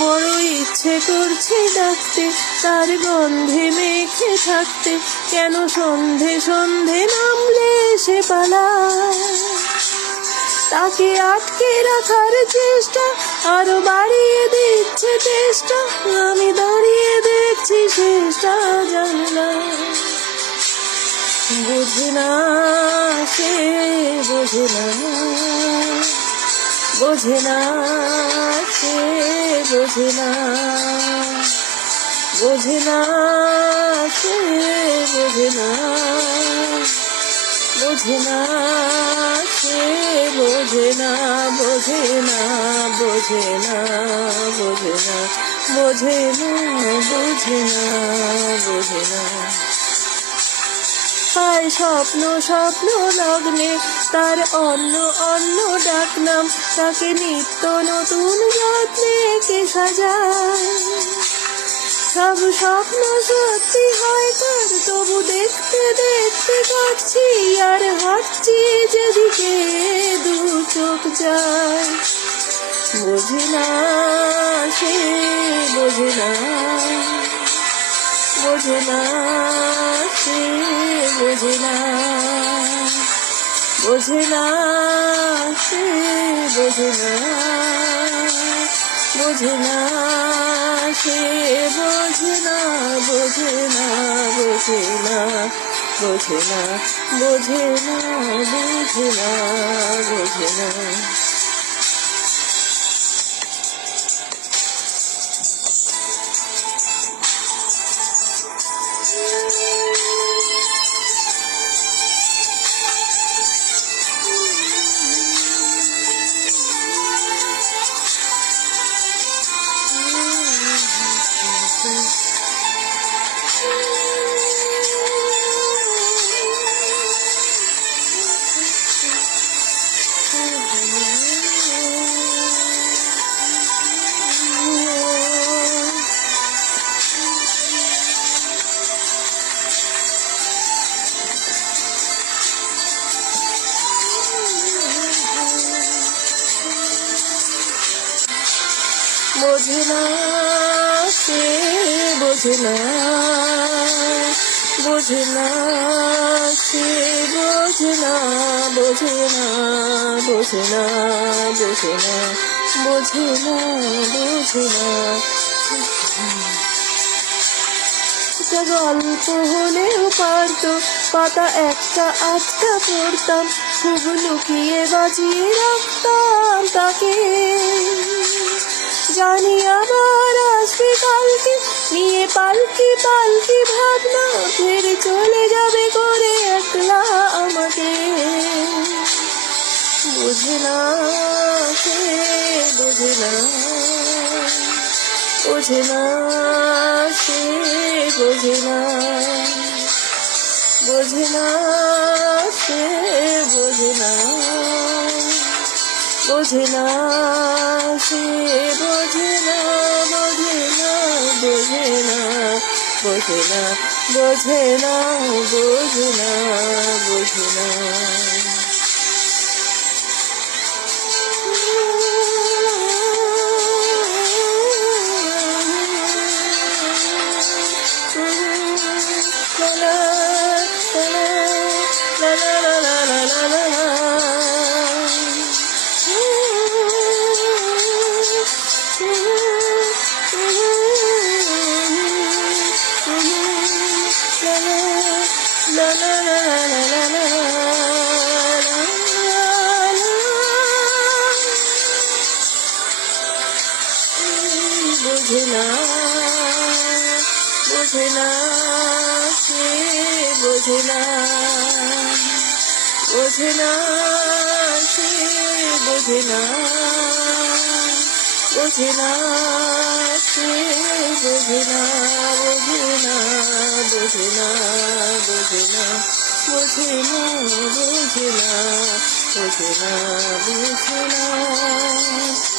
বড় ইচ্ছে করছে ডাকতে, তার গন্ধে মেখে থাকতে, কেন সন্ধে সন্ধে নামলে সে পালায়। তাকে আটকে রাখার চেষ্টা আরো বাড়িয়ে দিচ্ছে চেষ্টা, আমি দাঁড়িয়ে দেখছি শেষটা জানলাম। বোঝে না সে, বোঝে না, বোঝে না সে, বোঝে না, বোঝে না সে, বোঝে না, বোঝে না সে, বোঝে না, বোঝে না, বোঝে না, বোঝে না, বোঝে না, বোঝে না, বোঝে না। হায় স্বপ্ন স্বপ্ন লগ্নে তার অন্য অন্য ডাকনাম, তাকে নিত্য নতুন যত্নে কে সাজায়। সব স্বপ্ন সত্যি হয় তার, তবু দেখতে দেখতে কাটছি আর হাঁটছি যেদিকে দু চোখ যায়। বোঝে না সে, বোঝে না, বোঝে না সে, বোঝে না, বোঝে না সে, বোঝে না, বোঝে না সে, বোঝে না, বোঝে না, বোঝে না, বোঝে না, বোঝে না, বোঝে না, বোঝে না। বোঝে না সে, বোঝে না, বোঝে না সে, বোঝে না, বোঝে না, বোঝে না, বোঝে না, বোঝে না, বোঝে না। গল্প হলেও পারতো, পাতা একটা আটটা পড়তাম, খুব লুকিয়ে বাজিয়ে রাখতাম তাকে। জানি আবার আসবে কালকে, নিয়ে পালকি পালকি ভাবনা, ফের চলে যাবে করে একলা আমাকে। বোঝে না সে, বোঝে না, বোঝে না সে, বোঝে না, বোঝে না সে, বোঝে না, বোঝে না সে, বোঝে না, বোঝে না, বোঝে না, বোঝে না, বোঝে না, বোঝে না, বোঝে না। বোঝে না, বোঝে না সে, বোঝে না। বোঝে না, সে বোঝে না, বোঝে না, সে বোঝে না, বোঝে না, বোঝে না, বোঝে না, বোঝে না, বোঝে না, বোঝে না, বোঝে না।